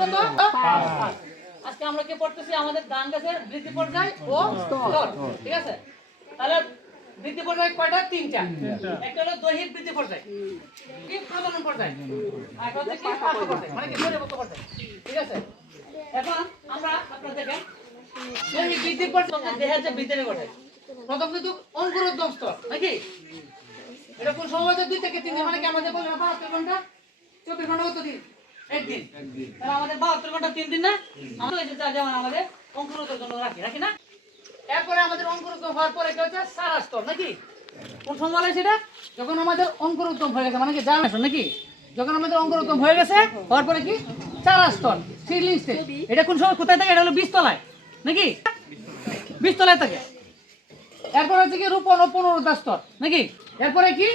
কত আজকে আমরা কি পড়তেছি? আমাদের ধান গাছের বৃদ্ধি পর্যায় ও স্তর। ঠিক আছে? তাহলে বৃদ্ধি পর্যায় কয়টা? তিনটা। একটা হলো দৈহিক বৃদ্ধি পর্যায় কি প্রজনন পর্যায় আর হচ্ছে কি পার্শ্ব পর্যায় মানে কি পর্যায়। ঠিক আছে? এখন আমরা আপনার দেখেন দৈহিক বৃদ্ধি পর্যায় দেহের যে বৃদ্ধি ঘটে প্রথম কিন্তু অঙ্কুরোদ্গম স্তর নাকি? এটা কোন সময় দুই থেকে তিন দিন মানে কি আমাদের বললাম বাহাত্তর ঘণ্টা? চব্বিশ ঘণ্টা কত দিন? একদিন। তাহলে আমাদের বাহাত্তর ঘণ্টা তিন দিন না? এই যেমন আমাদের অঙ্কুরোদ্গম জন্য রাখি রাখি না? এরপরে আমাদের অঙ্কুরোদ্গম হওয়ার পরে কি হচ্ছে সারা স্তর নাকি? কোন সময় বলে সেটা যখন আমাদের অঙ্কুরোদ্গম হয়ে গেছে মানে কি জানা নাকি? যখন আমাদের অঙ্কুরোদ্গম হয়ে গেছে হওয়ার পরে কি? চারা স্তর সিডলিং স্টেজ এটা কোন সময় কোথায় থাকে? এটা হলো বীজতলায় নাকি? বীজতলায় থাকে। এরপর হচ্ছে কি রূপন ও পুনরুদ্ধার স্তর নাকি? এরপরে কি?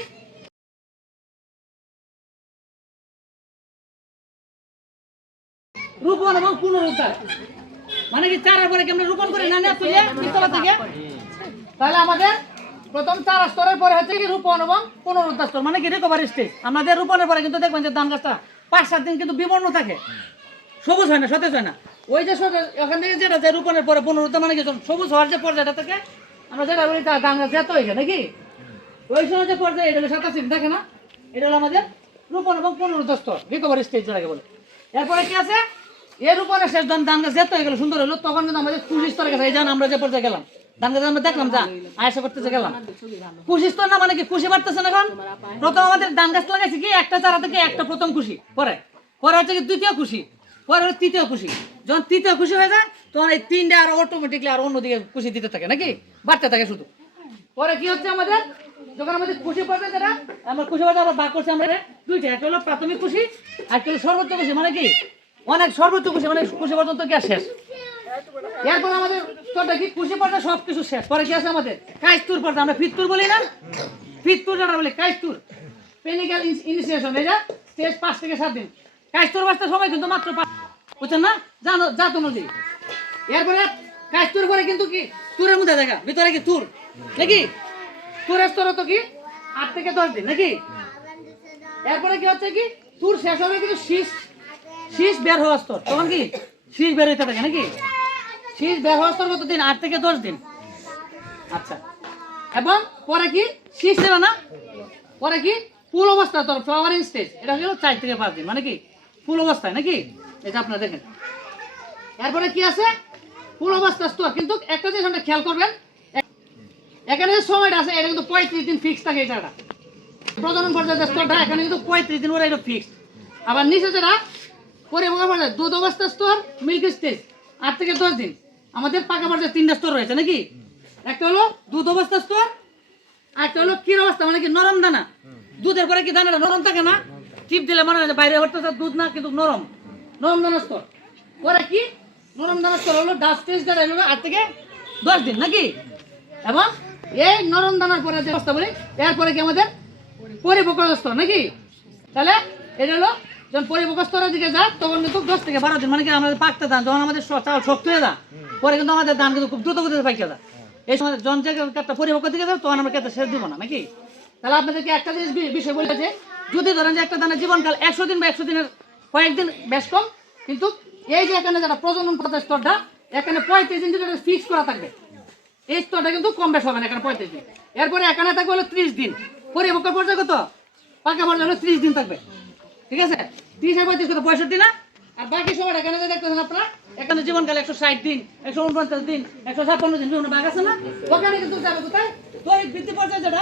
রূপন এবং পুনরুদ্ধার। মানে কি চারার পরে কি আমরা রোপণ করি? না না, তুলে বীজতলা থেকে তাহলে আমাদের প্রথম চার স্তরের পরে হচ্ছে কি রোপণ এবং পুনরুদ্ধার স্তর মানে কি রিকভারি স্টেজ আমাদের রোপণের পরে কিন্তু দেখবেন যে ধান গাছটা পাঁচ, সাত দিন কিন্তু বিবর্ণ থাকে। সবুজ হয় না, সতেজ হয় না। ওই যে সতেজ, ওখান থেকে যেটা যে রোপণের পরে পুনরুদ্ধার মানে কি সবুজ হওয়ার যে পর্যায়টা থেকে, আমরা যেটা বলি তা ধান গাছ এত হয়ে যায় নাকি? ওই সময় যে পর্যায়ে এটা হলো দিন থাকে না? এটা হলো আমাদের রোপণ এবং পুনরুদ্ধার স্তর রিকভারি স্টেজ যেটাকে বলে। এরপরে কি আছে? এর উপরে শেষ ধান ধান গাছ হয়ে গেল, সুন্দর হলো। তখন কিন্তু আমাদের কুশি স্তরে গেছে এই যান আমরা যে পর্যায়ে গেলাম। গাছ আমরা দেখলাম, যা আয়সা করতেছে, গেলাম। স্তর না মানে কি এখন? প্রথম আমাদের গাছ লাগাইছে কি, একটা চারা থেকে একটা প্রথম পরে। পরে হচ্ছে কি, দ্বিতীয় পরে হলো তৃতীয় যখন তৃতীয় হয়ে যায়, তখন এই তিনটে আর অটোমেটিকলি আর অন্যদিকে খুশি দিতে থাকে, নাকি? বাড়তে থাকে শুধু। পরে কি হচ্ছে আমাদের? যখন আমাদের খুশি পড়বে যেটা আমরা খুশি পড়বে আমরা ভাগ করছি আমরা দুইটা, একটা হলো প্রাথমিক খুশি, আর একটা হলো সর্বোচ্চ খুশি মানে কি? অনেক সর্বোচ্চ খুশি মানে খুশি পর্যন্ত আর শেষ? এরপর আমাদের তোটা কি? খুশি পর্যায়ে সব কিছু শেষ। পরে কি আছে আমাদের? কাইস্তুর পর্যায়ে আমরা ফিত্তুর বলি না? ফিত্তুর যেটা বলি, কাইস্তুর। পেনিক্যাল ইনিশিয়েশন এটা স্টেজ পাঁচ থেকে সাত দিন। কাইস্তুর বাঁচতে সময় কিন্তু মাত্র পাঁচ বুঝছেন না? জানো জাতো নদী। এরপরে কাইস্তুর পরে কিন্তু কি? তুরের মধ্যে দেখা, ভিতরে কি তুর? নাকি? তুরের স্তর তো কি? আট থেকে দশ দিন, নাকি? এরপরে কি হচ্ছে কি? তুর শেষ হবে কিন্তু শীষ শীষ বের হওয়ার স্তর। তখন কি? শীষ বের হইতে থাকে নাকি? শীষ বের হওয়ার স্তর কত দিন আট থেকে দশ দিন। আচ্ছা। এবং পরে কি? শীষ দেবে না? পরে কি? ফুল অবস্থা, তোর ফ্লাওয়ারিং স্টেজ এটা হলো চার থেকে পাঁচ দিন। মানে কি? ফুল অবস্থায় নাকি? এটা আপনারা দেখেন। এরপরে কি আছে? ফুল অবস্থা স্তর। কিন্তু একটা জিনিস আমরা খেয়াল করবেন, এখানে যে সময়টা আছে, এটা কিন্তু পঁয়ত্রিশ দিন ফিক্স থাকে এটা প্রজনন পর্যায়ে স্তরটা, এখানে কিন্তু পঁয়ত্রিশ দিন ওরা এটা ফিক্স আবার নিচে যেটা পরিবহন পর্যায়ে দুধ অবস্থা স্তর মিল্ক স্টেজ আট থেকে দশ দিন। আমাদের পাকা পর্যায়ে তিনটা স্তর রয়েছে নাকি? একটা হলো দুধ অবস্থা স্তর আর একটা হলো ক্ষীর অবস্থা মানে কি নরম দানা? দুধের পরে কি দানাটা নরম থাকে না? টিপ দিলে মনে হয় বাইরে হতে দুধ না, কিন্তু নরম। নরম দানা স্তর পরে কি? নরম দানা স্তর হলো ডাস্ট স্টেজ যেটা হলো আট থেকে দশ দিন, নাকি? এবং এই নরম দানার পরে যে অবস্থা বলি, এরপরে কি আমাদের পরিপক্ক স্তর নাকি? তাহলে এটা হলো যখন পরিপক্ক স্তরের দিকে যা, তখন কিন্তু দশ থেকে বারো দিন মানে কি আমাদের পাকতে ধান যখন আমাদের চাউল শক্ত হয়ে যায়, পরে কিন্তু আমাদের ধান কিন্তু খুব দ্রুত গতিতে পাইকে যায়। এই সময় যখন যে পরিপক্ক দিকে যাবে, তখন আমরা কেটে শেষ দিব না, নাকি? তাহলে আপনাদেরকে একটা জিনিস বিষয় বলে যে যদি ধরেন যে একটা ধানের জীবনকাল একশো দিন বা একশো দিনের, কয়েকদিন বেশ কম, কিন্তু এই যে এখানে যেটা প্রজনন পর্যায় স্তরটা, এখানে পঁয়ত্রিশ দিন যেটা ফিক্স করা থাকবে এই স্তরটা কিন্তু কম বেশ হবে না এখানে পঁয়ত্রিশ দিন। এরপরে এখানে থাকবে হলো ত্রিশ দিন। পরিপক্ক পর্যায়ে কত? পাকা পর্যায়ে হলো ত্রিশ দিন থাকবে। ঠিক আছে? তিরিশ আর পঁয়ত্রিশ কত? পঁয়ষট্টি না? আর বাকি সবার এখানে যে দেখতেছেন আপনারা, এখানে জীবনকাল একশো ষাট দিন, একশো উনপঞ্চাশ দিন, একশো ছাপ্পান্ন দিন বিভিন্ন ভাগ আছে না? ওখানে কিন্তু যাবে কোথায়? দৈহিক বৃদ্ধি পর্যায়ে যেটা